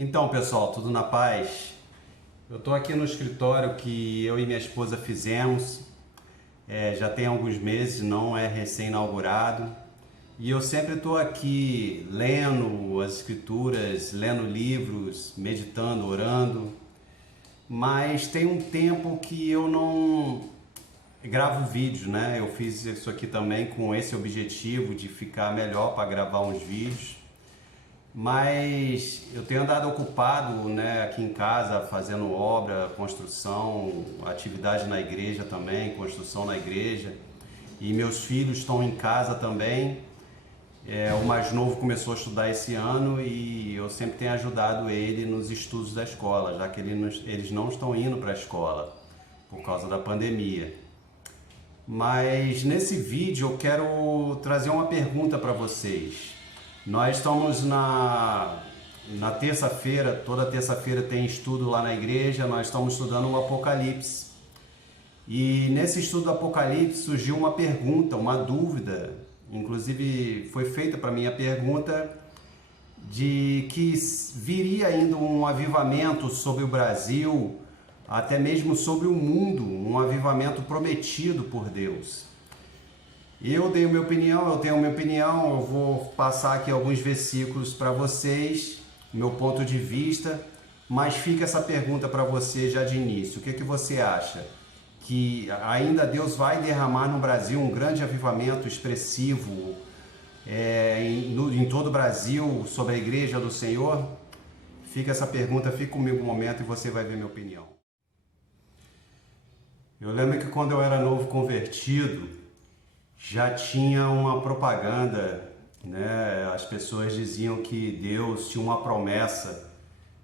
Então, pessoal, tudo na paz? Eu estou aqui no escritório que eu e minha esposa fizemos, já tem alguns meses, não é recém-inaugurado. E eu sempre estou aqui lendo as escrituras, lendo livros, meditando, orando. Mas tem um tempo que eu não gravo vídeo, né? Eu fiz isso aqui também com esse objetivo de ficar melhor para gravar uns vídeos. Mas eu tenho andado ocupado, né, aqui em casa, fazendo obra, construção, atividade na igreja também, construção na igreja. E meus filhos estão em casa também. O mais novo começou a estudar esse ano e eu sempre tenho ajudado ele nos estudos da escola, já que eles não estão indo para a escola por causa da pandemia. Mas nesse vídeo eu quero trazer uma pergunta para vocês. Nós estamos na terça-feira, toda terça-feira tem estudo lá na igreja, nós estamos estudando o Apocalipse. E nesse estudo do Apocalipse surgiu uma pergunta, uma dúvida, inclusive foi feita para mim a pergunta de que viria ainda um avivamento sobre o Brasil, até mesmo sobre o mundo, um avivamento prometido por Deus. Eu tenho minha opinião, eu vou passar aqui alguns versículos para vocês, meu ponto de vista, mas fica essa pergunta para você já de início. O que você acha? Que ainda Deus vai derramar no Brasil um grande avivamento expressivo em todo o Brasil sobre a Igreja do Senhor? Fica essa pergunta, fica comigo um momento e você vai ver minha opinião. Eu lembro que quando eu era novo convertido, já tinha uma propaganda, né? As pessoas diziam que Deus tinha uma promessa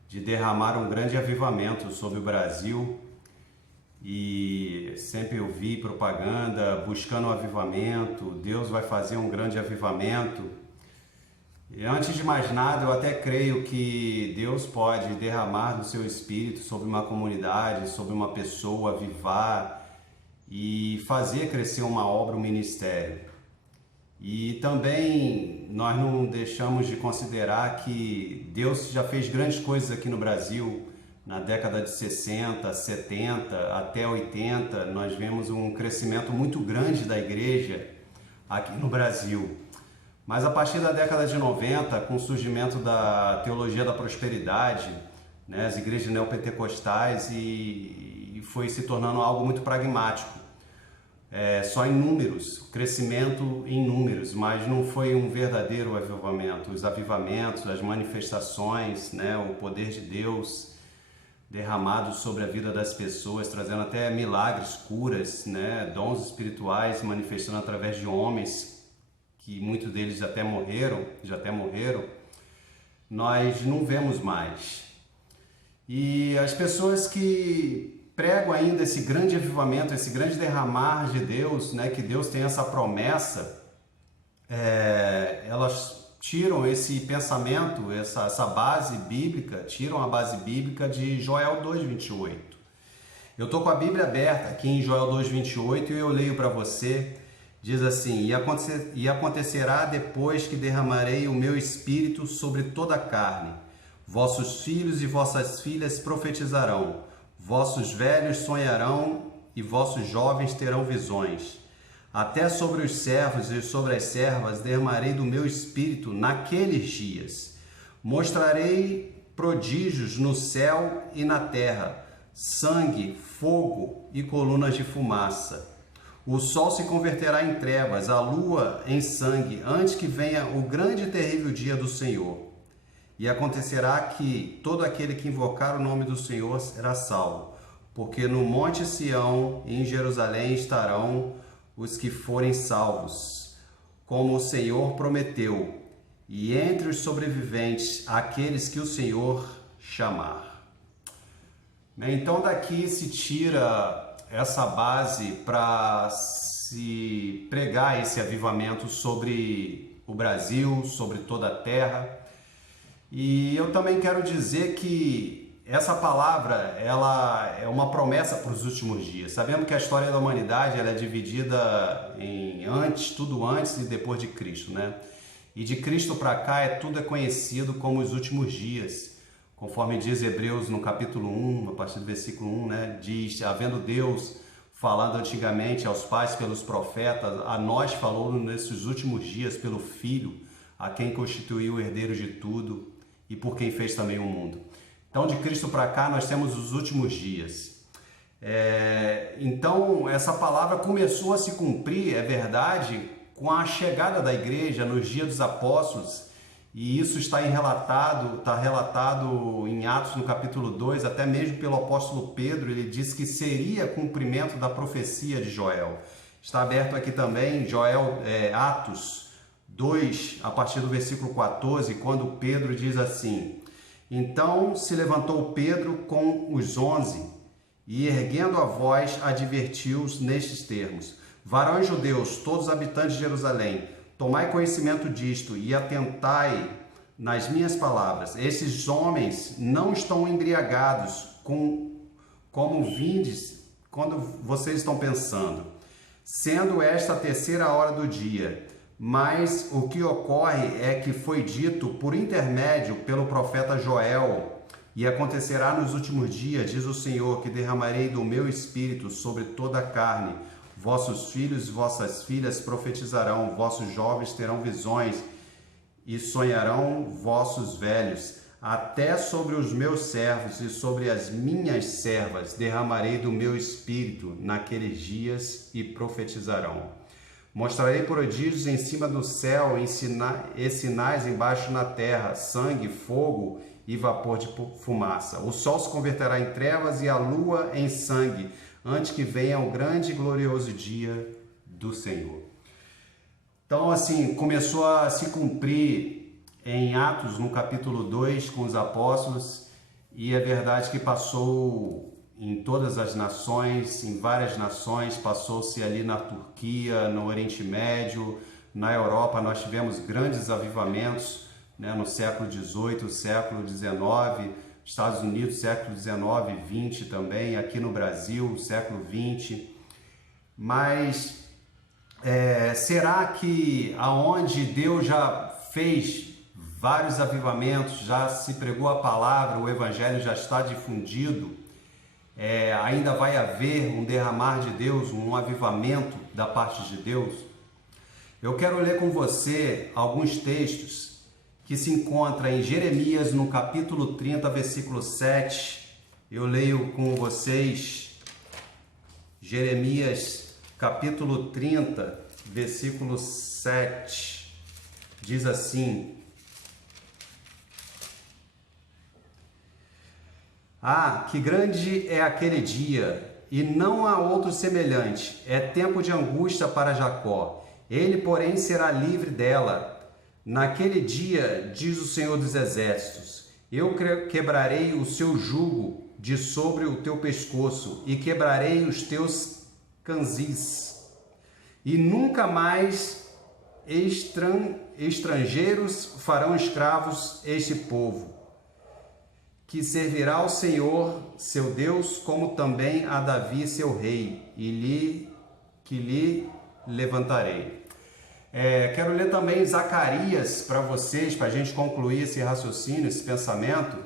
de derramar um grande avivamento sobre o Brasil e sempre eu vi propaganda buscando um avivamento, Deus vai fazer um grande avivamento. E antes de mais nada, eu até creio que Deus pode derramar do seu Espírito sobre uma comunidade, sobre uma pessoa, avivar e fazer crescer uma obra, um ministério. E também nós não deixamos de considerar que Deus já fez grandes coisas aqui no Brasil. Na década de 60, 70 até 80, nós vemos um crescimento muito grande da igreja aqui no Brasil. Mas a partir da década de 90, com o surgimento da teologia da prosperidade, né, as igrejas neopentecostais, e foi se tornando algo muito pragmático. Só em números, crescimento em números, mas não foi um verdadeiro avivamento. Os avivamentos, as manifestações, né, o poder de Deus derramado sobre a vida das pessoas, trazendo até milagres, curas, né, dons espirituais manifestando através de homens, que muitos deles já até morreram, nós não vemos mais. E as pessoas que pregam ainda esse grande avivamento, esse grande derramar de Deus, né, que Deus tem essa promessa, elas tiram esse pensamento, essa base bíblica, tiram a base bíblica de Joel 2:28. Eu estou com a Bíblia aberta aqui em Joel 2:28 e eu leio para você. Diz assim: e acontecerá depois que derramarei o meu espírito sobre toda a carne. Vossos filhos e vossas filhas profetizarão, vossos velhos sonharão e vossos jovens terão visões. Até sobre os servos e sobre as servas derramarei do meu espírito naqueles dias. Mostrarei prodígios no céu e na terra, sangue, fogo e colunas de fumaça. O sol se converterá em trevas, a lua em sangue, antes que venha o grande e terrível dia do Senhor. E acontecerá que todo aquele que invocar o nome do Senhor será salvo, porque no monte Sião e em Jerusalém estarão os que forem salvos, como o Senhor prometeu, e entre os sobreviventes, aqueles que o Senhor chamar. Então daqui se tira essa base para se pregar esse avivamento sobre o Brasil, sobre toda a terra. E eu também quero dizer que essa palavra, ela é uma promessa para os últimos dias. Sabemos que a história da humanidade ela é dividida em tudo antes e depois de Cristo, né? E de Cristo para cá tudo é conhecido como os últimos dias, conforme diz Hebreus no capítulo 1, a partir do versículo 1, né? Diz, havendo Deus falado antigamente aos pais pelos profetas, a nós falou nesses últimos dias pelo Filho, a quem constituiu o herdeiro de tudo e por quem fez também o mundo. Então, de Cristo para cá, nós temos os últimos dias. Então, essa palavra começou a se cumprir, é verdade, com a chegada da igreja nos dias dos apóstolos, e isso está relatado em Atos no capítulo 2, até mesmo pelo apóstolo Pedro. Ele diz que seria cumprimento da profecia de Joel. Está aberto aqui também Atos 2, a partir do versículo 14, quando Pedro diz assim: então se levantou Pedro com os 11 e, erguendo a voz, advertiu-os nestes termos: varões judeus, todos os habitantes de Jerusalém, tomai conhecimento disto e atentai nas minhas palavras. Esses homens não estão embriagados como vindes quando vocês estão pensando, sendo esta a terceira hora do dia. Mas o que ocorre é que foi dito por intermédio pelo profeta Joel: e acontecerá nos últimos dias, diz o Senhor, que derramarei do meu espírito sobre toda a carne. Vossos filhos e vossas filhas profetizarão, vossos jovens terão visões e sonharão vossos velhos. Até sobre os meus servos e sobre as minhas servas derramarei do meu espírito naqueles dias e profetizarão. Mostrarei prodígios em cima do céu e sinais embaixo na terra, sangue, fogo e vapor de fumaça. O sol se converterá em trevas e a lua em sangue, antes que venha o grande e glorioso dia do Senhor. Então, assim, começou a se cumprir em Atos, no capítulo 2, com os apóstolos, e é verdade que passou em todas as nações, em várias nações, passou-se ali na Turquia, no Oriente Médio, na Europa. Nós tivemos grandes avivamentos, né, no século XVIII, século XIX, Estados Unidos, século XIX e XX também, aqui no Brasil, século XX. Mas será que aonde Deus já fez vários avivamentos, já se pregou a palavra, o evangelho já está difundido, ainda vai haver um derramar de Deus, um avivamento da parte de Deus? Eu quero ler com você alguns textos que se encontram em Jeremias, no capítulo 30, versículo 7. Eu leio com vocês Jeremias, capítulo 30, versículo 7. Diz assim: ah, que grande é aquele dia, e não há outro semelhante. É tempo de angústia para Jacó. Ele, porém, será livre dela. Naquele dia, diz o Senhor dos Exércitos, eu quebrarei o seu jugo de sobre o teu pescoço e quebrarei os teus canzis. E nunca mais estrangeiros farão escravos este povo, que servirá ao Senhor, seu Deus, como também a Davi, seu rei, e lhe levantarei. Quero ler também Zacarias para vocês, para a gente concluir esse raciocínio, esse pensamento.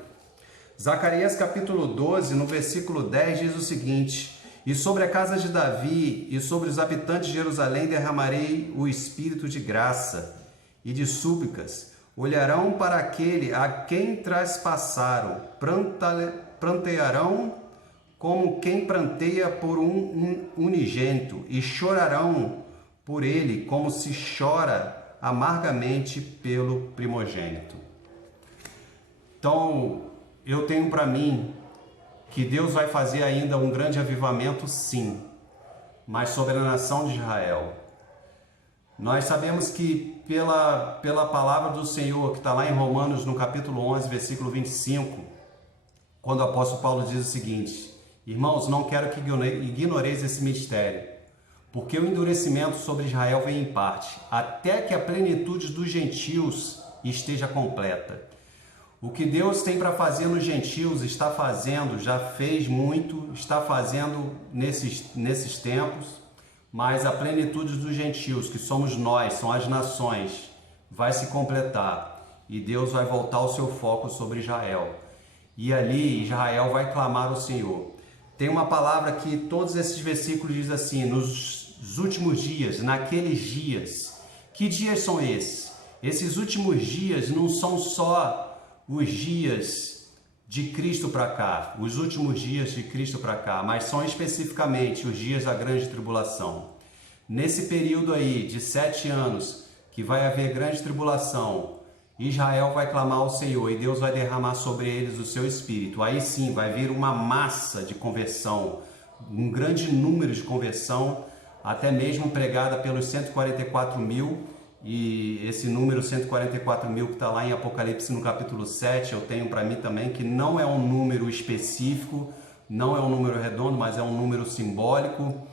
Zacarias capítulo 12, no versículo 10, diz o seguinte: e sobre a casa de Davi e sobre os habitantes de Jerusalém derramarei o espírito de graça e de súplicas. Olharão para aquele a quem traspassaram, prantearão como quem pranteia por um unigênito, e chorarão por ele como se chora amargamente pelo primogênito. Então, eu tenho para mim que Deus vai fazer ainda um grande avivamento, sim, mas sobre a nação de Israel. Nós sabemos que pela palavra do Senhor, que está lá em Romanos, no capítulo 11, versículo 25, quando o apóstolo Paulo diz o seguinte: irmãos, não quero que ignoreis esse mistério, porque o endurecimento sobre Israel vem em parte, até que a plenitude dos gentios esteja completa. O que Deus tem para fazer nos gentios está fazendo, já fez muito, está fazendo nesses tempos, mas a plenitude dos gentios, que somos nós, são as nações, vai se completar e Deus vai voltar o seu foco sobre Israel. e ali Israel vai clamar ao Senhor. Tem uma palavra que todos esses versículos diz assim: nos últimos dias, naqueles dias. Que dias são esses? Esses últimos dias não são só os dias de Cristo para cá, os últimos dias de Cristo para cá, mas são especificamente os dias da grande tribulação. Nesse período aí de 7 anos, que vai haver grande tribulação, Israel vai clamar ao Senhor e Deus vai derramar sobre eles o seu Espírito. Aí sim vai vir uma massa de conversão, um grande número de conversão, até mesmo pregada pelos 144 mil. E esse número 144 mil que está lá em Apocalipse no capítulo 7, eu tenho para mim também que não é um número específico, não é um número redondo, mas é um número simbólico.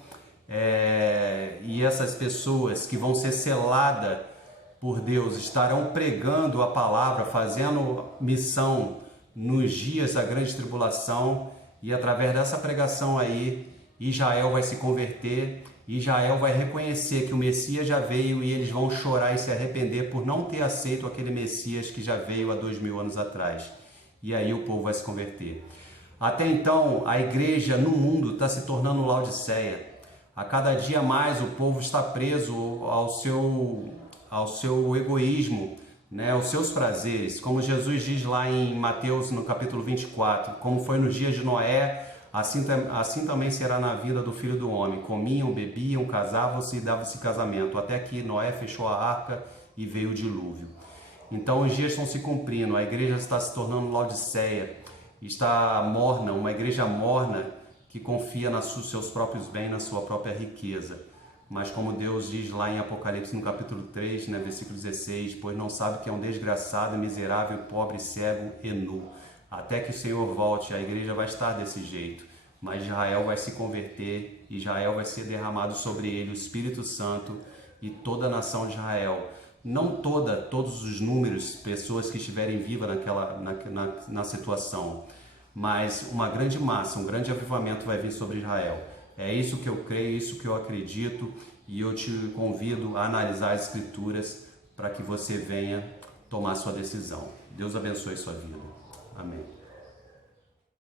E essas pessoas que vão ser seladas por Deus estarão pregando a palavra, fazendo missão nos dias da grande tribulação, e através dessa pregação aí, Israel vai se converter, Israel vai reconhecer que o Messias já veio e eles vão chorar e se arrepender por não ter aceito aquele Messias que já veio há 2000 anos atrás. E aí o povo vai se converter. Até então, a igreja no mundo está se tornando Laodiceia. A cada dia mais o povo está preso ao seu egoísmo, né, aos seus prazeres, como Jesus diz lá em Mateus no capítulo 24, como foi nos dias de Noé, assim também será na vida do Filho do Homem. Comiam, bebiam, casavam-se e davam-se casamento, até que Noé fechou a arca e veio o dilúvio. Então os dias estão se cumprindo, a igreja está se tornando Laodiceia, está morna, uma igreja morna que confia nos seus próprios bens, na sua própria riqueza. Mas como Deus diz lá em Apocalipse no capítulo 3, né, versículo 16, pois não sabe que é um desgraçado, miserável, pobre, cego e nu. Até que o Senhor volte, a igreja vai estar desse jeito. Mas Israel vai se converter, Israel vai ser derramado sobre ele o Espírito Santo e toda a nação de Israel. Não todos os números, pessoas que estiverem vivas na situação, mas uma grande massa, um grande avivamento vai vir sobre Israel. É isso que eu creio, isso que eu acredito, e eu te convido a analisar as Escrituras para que você venha tomar sua decisão. Deus abençoe sua vida. Amém.